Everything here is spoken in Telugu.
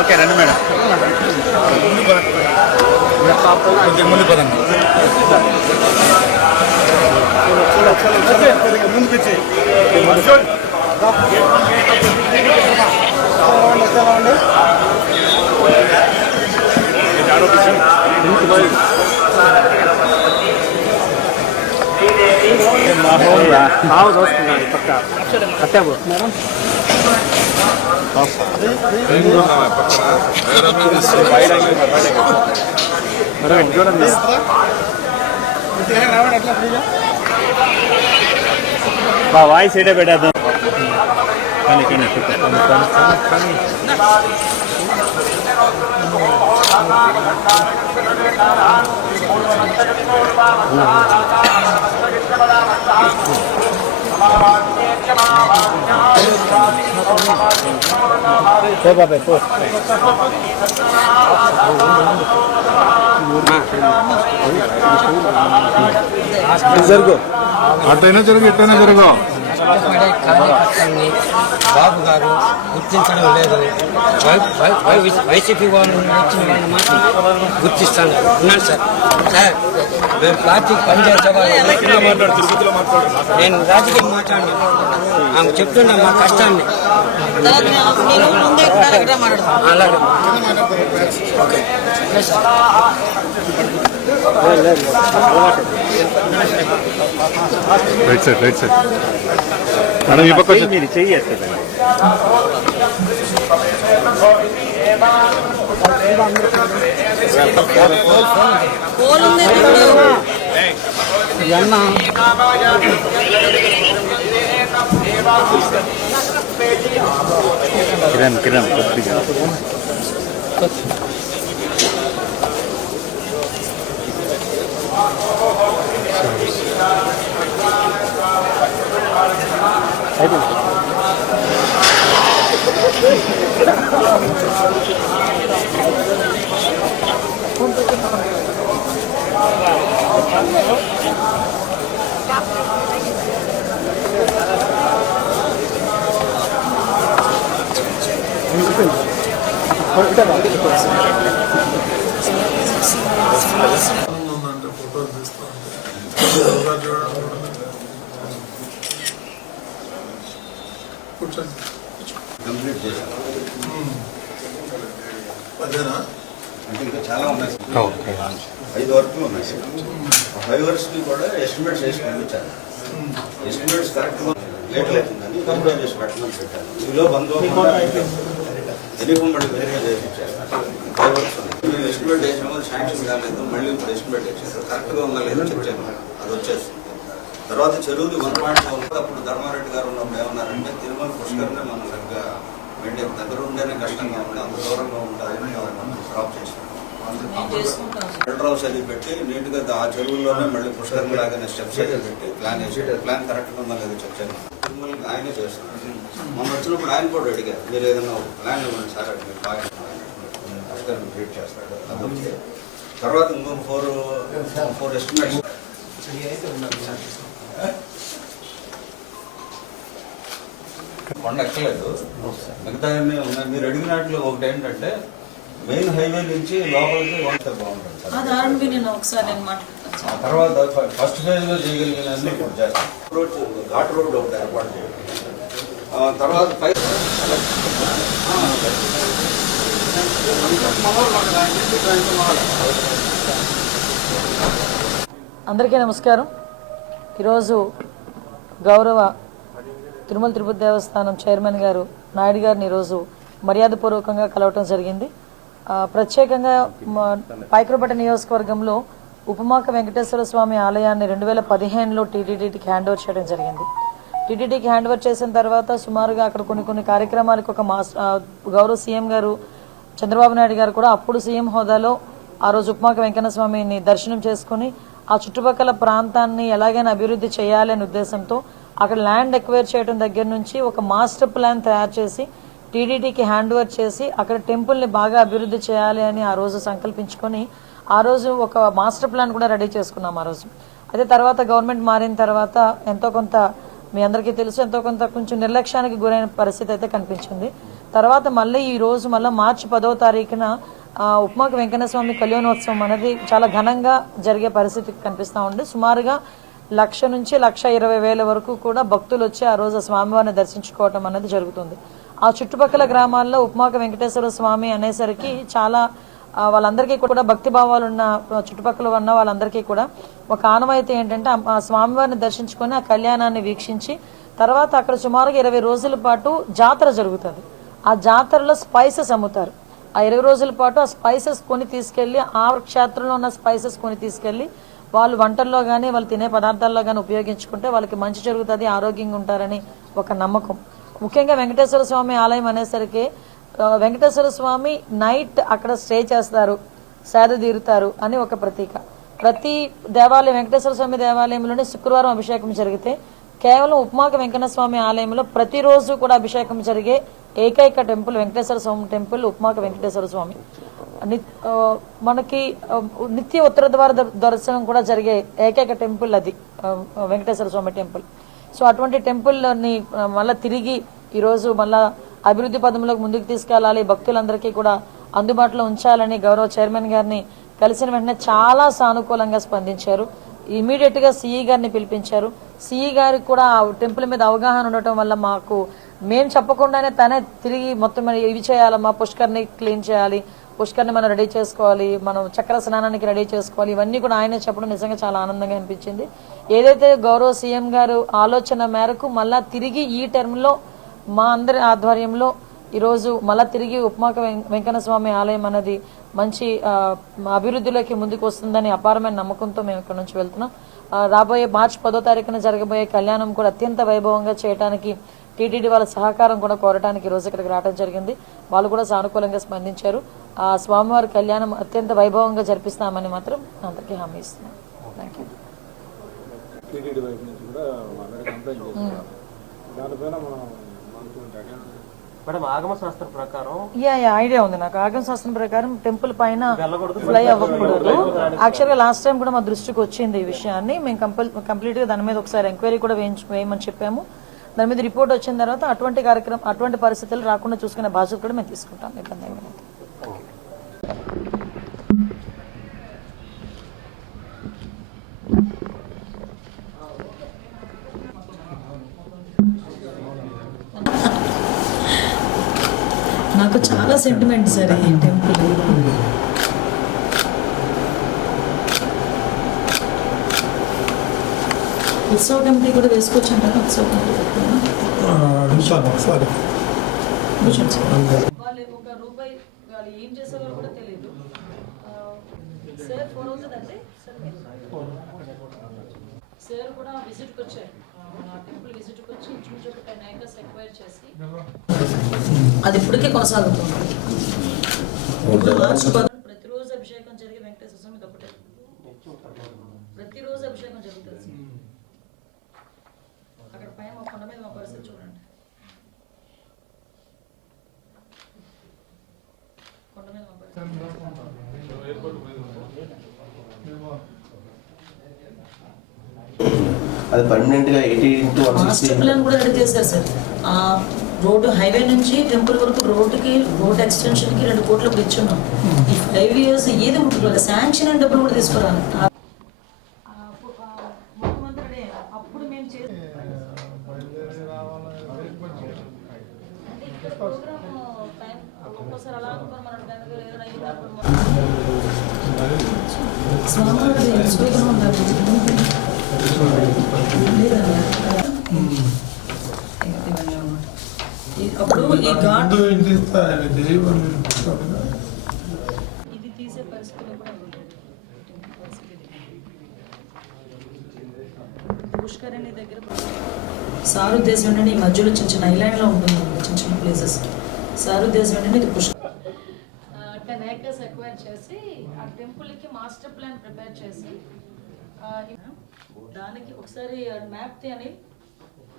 ఓకే రండి మేడం. కొద్దిగా ముందు పదండి బాగా చూస్తున్నాను పక్క కట్టాబు మరొకటి చూడండి బా వాయిస్ ఏడే పెట్టేద్దాం. కానీ కానీ పో బాబాయ్ పో జరుగు. అట్టైనా జరుగు ఎట్టైనా జరుగు. బాబు గారు గుర్తించడం లేదు. వై- వై- వై- వైసీపీ వాళ్ళు వచ్చిన వాళ్ళని మాత్రం గుర్తిస్తాను. ఉన్నాను సార్. సార్ మేము పార్టీకి పనిచేసే వాళ్ళు నేను రాజకీయం మాట్లాడినా. ఆమె చెప్తున్నా మా కష్టాన్ని. అలాగే. Right side right side madam ఈ పక్క మీరు చెయ్యట్లేదు ఫోన్ ఉంది రెండు కిరణ్ కిరణ్ కొద్దిగా కంప్లీట్ చేశాను అదేనా అంటే ఇంకా చాలా ఉన్నాయి ఐదు వరకు ఉన్నాయి ఫైవ్ వర్క్స్కి కూడా ఎస్టిమేట్స్ వేసి పంపించాను ఎస్టిమేట్స్ కరెక్ట్గా లేట్ అవుతుందని కంప్లైంట్ చేసి పెట్టమని పెట్టాను ఇదిలో బంధువులు ఎన్నికం మళ్ళీ వేరేగా చేసి ఇచ్చారు ఫైవ్ మేము ఎస్టిమేట్ శాంక్షన్ కాలేదు మళ్ళీ ఇప్పుడు ఎస్టిమేట్ చేశారు. కరెక్ట్గా ఉందా లేదో చెక్ చేయమని అది వచ్చేస్తుంది. తర్వాత చెరువులు వన్ పాయింట్ ఫోర్ అప్పుడు ధర్మారెడ్డి గారు ఉన్నప్పుడు ఏమన్నారంటే తిరుమల పుష్కరనే మనం సరిగ్గా మెయింటైన్ దగ్గర ఉంటేనే కష్టంగా ఉండే అంత దూరంగా ఉంటుందని డ్రాప్ స్టాప్ చేసాం నేను చేసుకుంటాను ఫిల్టర్ హౌస్ అది పెట్టి నీట్గా ఆ చెరువుల్లోనే మళ్ళీ పుష్కరం లాగానే స్టెప్స్ అది పెట్టి ప్లాన్ చేసి ప్లాన్ కరెక్ట్గా ఉందా లేదో చెక్ చేయాలి తిరుమలకి ఆయనే చేస్తున్నారు మొన్న వచ్చినప్పుడు ఆయన కూడా అడిగారు మీరు ఏదైనా ప్లాన్ ఇవ్వండి సార్ అది మీరు బాగా పుష్కరం క్రియేట్ చేస్తాడు అది తర్వాత ఇంకో ఫోర్ ఫోర్ ఎస్టిమేట్స్ కొండ ఎక్కలేదు. మిగతా అన్నీ ఉన్నాయి. మీరు అడిగినట్లు ఒకటి ఏంటంటే మెయిన్ హైవే నుంచి లోపలికి వంట బాగుంటుంది సార్. ఒకసారి నేను ఆ తర్వాత ఫస్ట్ ఫేజ్లో చేయగలిగినన్ని ఇప్పుడు చేస్తాం. రోడ్ ఘాట్ రోడ్ ఒకటి ఏర్పాటు చేయాలి ఆ తర్వాత పై అందరికీ నమస్కారం. ఈరోజు గౌరవ తిరుమల తిరుపతి దేవస్థానం చైర్మన్ గారు నాయుడు గారిని ఈరోజు మర్యాదపూర్వకంగా కలవటం జరిగింది. ఆ, ప్రత్యేకంగా మా పైకరపట్ట నియోజకవర్గంలో ఉపమాక వెంకటేశ్వర స్వామి ఆలయాన్ని రెండు వేల పదిహేనులో టీటీడీకి హ్యాండ్ ఓవర్ చేయడం జరిగింది. టీటీడీకి హ్యాండ్ ఓవర్ చేసిన తర్వాత సుమారుగా అక్కడ కొన్ని కొన్ని కార్యక్రమాలకు ఒక మాస్ గౌరవ సీఎం గారు చంద్రబాబు నాయుడు గారు కూడా అప్పుడు సీఎం హోదాలో ఆ రోజు ఉపమాక వెంకన్న స్వామిని దర్శనం చేసుకుని ఆ చుట్టుపక్కల ప్రాంతాన్ని ఎలాగైనా అభివృద్ధి చేయాలనే ఉద్దేశంతో అక్కడ ల్యాండ్ ఎక్వైర్ చేయడం దగ్గర నుంచి ఒక మాస్టర్ ప్లాన్ తయారు చేసి టీడీటీకి హ్యాండ్ ఓవర్ చేసి అక్కడ టెంపుల్ని బాగా అభివృద్ధి చేయాలి అని ఆ రోజు సంకల్పించుకొని ఆ రోజు ఒక మాస్టర్ ప్లాన్ కూడా రెడీ చేసుకున్నాం ఆ రోజు. అదే తర్వాత గవర్నమెంట్ మారిన తర్వాత ఎంతో కొంత మీ అందరికీ తెలుసు ఎంతో కొంత కొంచెం నిర్లక్ష్యానికి గురైన పరిస్థితి అయితే కనిపించింది. తర్వాత మళ్ళీ ఈ రోజు మళ్ళీ మార్చి పదో తారీఖున ఆ, ఉప్మాక కళ్యాణోత్సవం అనేది చాలా ఘనంగా జరిగే పరిస్థితి కనిపిస్తూ ఉంది. సుమారుగా లక్ష నుంచి లక్ష ఇరవై వేల వరకు కూడా భక్తులు వచ్చి ఆ రోజు స్వామివారిని దర్శించుకోవటం అనేది జరుగుతుంది. ఆ చుట్టుపక్కల గ్రామాల్లో ఉప్మాక వెంకటేశ్వర స్వామి అనేసరికి చాలా వాళ్ళందరికీ కూడా భక్తి భావాలు ఉన్న చుట్టుపక్కల ఉన్న వాళ్ళందరికీ కూడా ఒక ఆనవాయితీ ఏంటంటే ఆ- స్వామివారిని దర్శించుకొని ఆ కళ్యాణాన్ని వీక్షించి తర్వాత అక్కడ సుమారుగా ఇరవై రోజుల పాటు జాతర జరుగుతుంది. ఆ జాతరలో స్పైసెస్ అమ్ముతారు. ఆ ఇరవై రోజుల పాటు ఆ స్పైసెస్ కొని తీసుకెళ్ళి ఆ క్షేత్రంలో ఉన్న స్పైసెస్ కొని తీసుకెళ్ళి వాళ్ళు వంటల్లో కానీ వాళ్ళు తినే పదార్థాల్లో కానీ ఉపయోగించుకుంటే వాళ్ళకి మంచి జరుగుతుంది ఆరోగ్యంగా ఉంటారని ఒక నమ్మకం. ముఖ్యంగా వెంకటేశ్వర స్వామి ఆలయం అనేసరికి వెంకటేశ్వర స్వామి నైట్ అక్కడ స్టే చేస్తారు సేద తీరుతారు అని ఒక ప్రతీక. ప్రతి దేవాలయం వెంకటేశ్వర స్వామి దేవాలయంలోనే శుక్రవారం అభిషేకం జరిగితే కేవలం ఉప్మాక వెంకన్న స్వామి ఆలయంలో ప్రతిరోజు కూడా అభిషేకం జరిగే ఏకైక టెంపుల్ వెంకటేశ్వర స్వామి టెంపుల్ ఉప్మాక వెంకటేశ్వర స్వామి. మనకి నిత్య ఉత్తర ద్వార దర్శనం కూడా జరిగే ఏకైక టెంపుల్ అది వెంకటేశ్వర స్వామి టెంపుల్. సో అటువంటి టెంపుల్ని మళ్ళీ తిరిగి ఈరోజు మళ్ళీ అభివృద్ధి పదంలోకి ముందుకు తీసుకెళ్ళాలి. భక్తులందరికీ కూడా అందుబాటులో ఉంచాలని గౌరవ చైర్మన్ గారిని కలిసిన వెంటనే చాలా సానుకూలంగా స్పందించారు. ఇమీడియట్గా సిఈ గారిని పిలిపించారు. సిఈ గారికి కూడా ఆ టెంపుల్ మీద అవగాహన ఉండటం వల్ల మాకు మేము చెప్పకుండానే తనే తిరిగి మొత్తం ఇవి చేయాలమ్మా పుష్కర్ని క్లీన్ చేయాలి పుష్కర్ని మనం రెడీ చేసుకోవాలి మనం చక్ర స్నానానికి రెడీ చేసుకోవాలి ఇవన్నీ కూడా ఆయనే చెప్పడం నిజంగా చాలా ఆనందంగా అనిపించింది. ఏదైతే గౌరవ సీఎం గారు ఆలోచన మేరకు మళ్ళా తిరిగి ఈ టర్మ్లో మా అందరి ఆధ్వర్యంలో ఈరోజు మళ్ళా తిరిగి ఉప్మాక వెం- వెంకన్న స్వామి ఆలయం అనేది మంచి అభివృద్ధిలోకి ముందుకు వస్తుందని అపారమైన నమ్మకంతో మేము ఇక్కడ నుంచి వెళ్తున్నాం. రాబోయే మార్చి పదో తారీఖున జరగబోయే కళ్యాణం కూడా అత్యంత వైభవంగా చేయడానికి టీటీడీ వాళ్ళ సహకారం కూడా కోరడానికి ఈ రోజు ఇక్కడికి రావడం జరిగింది. వాళ్ళు కూడా సానుకూలంగా స్పందించారు. ఆ స్వామివారి కళ్యాణం అత్యంత వైభవంగా జరిపిస్తామని మాత్రం అందరికీ హామీ ఇస్తున్నాం. థ్యాంక్ యూ దానిపైన మేడం ఆగమ శాస్త్ర ప్రకారం యా యా ఐడియా ఉంది నాకు. ఆగమ శాస్త్రం ప్రకారం టెంపుల్ పైన ఫ్లై అవ్వకూడదు. యాక్చువల్గా లాస్ట్ టైం కూడా మా దృష్టికి వచ్చింది ఈ విషయాన్ని. మేము కంపల్ కంప్లీట్గా దాని మీద ఒకసారి ఎంక్వైరీ కూడా వేయించు వేయమని చెప్పాము. దాని మీద రిపోర్ట్ వచ్చిన తర్వాత అటువంటి కార్యక్రమం అటువంటి పరిస్థితులు రాకుండా చూసుకునే బాధ్యత కూడా మేము తీసుకుంటాం. ఇబ్బంది చాలా సెంటిమెంట్ సార్ ఈ టెంపుల్ ఉత్సవ కమిటీ కూడా వేసుకోవచ్చు అంటారా? ఉత్సవ కమిటీ కూర్చోండి సార్. వాళ్ళు ఒక రూపాయి వాళ్ళు ఏం చేసేవారు కూడా తెలియదు ఆ, సార్ ఫోర్ అవుతుంది అండి సార్ సార్ కూడా విజిట్కి వచ్చారు టెంపుల్ విజిట్కి వచ్చి ఇంచుమించు ఒక టెన్ ఏకర్స్ ఎక్వైర్ చేసి అది ఇప్పటికే కొనసాగుతుంది ఇప్పుడు మార్చి పదకొండు ప్రతిరోజు అభిషేకం జరిగే వెంకటేశ్వర స్వామి ఇది ఒకటే ప్రతిరోజు అభిషేకం జరుగుతుంది సార్. అక్కడ పైన మా కొండ మీద మా పరిస్థితి చూడండి కొండ మీద మా పరిస్థితి అది పర్మనెంట్గా ఎయిటీ ఇంటూ వన్ సిక్స్టీ కూడా రెడీ చేశారు సార్. రోడ్డు హైవే నుంచి టెంపుల్ వరకు రోడ్డుకి రోడ్ ఎక్స్టెన్షన్కి రెండు కోట్లు ఇప్పుడు ఇచ్చున్నాం. ఈ ఫైవ్ ఇయర్స్ ఏది ఉంటుంది శాంక్షన్ అని డబ్బులు కూడా తీసుకురాను అప్పుడు మేము చేసి అప్పుడు. ఈ- పుస్తకంగా ఇది తీసే పరిస్థితులు కూడా. పుష్కరిణి దగ్గర సారు దేశం ఏంటంటే ఈ మధ్యలో చిన్న చిన్న ఐలాండ్లో ఉంటుంది చిన్న చిన్న ప్లేసెస్ సారు దేశం ఏంటంటే ఇది పుష్కర్ టెన్ ఏకర్స్ ఎక్వైర్ చేసి ఆ టెంపుల్కి మాస్టర్ ప్లాన్ ప్రిపేర్ చేసి ఆ, దానికి ఒకసారి మ్యాప్ అని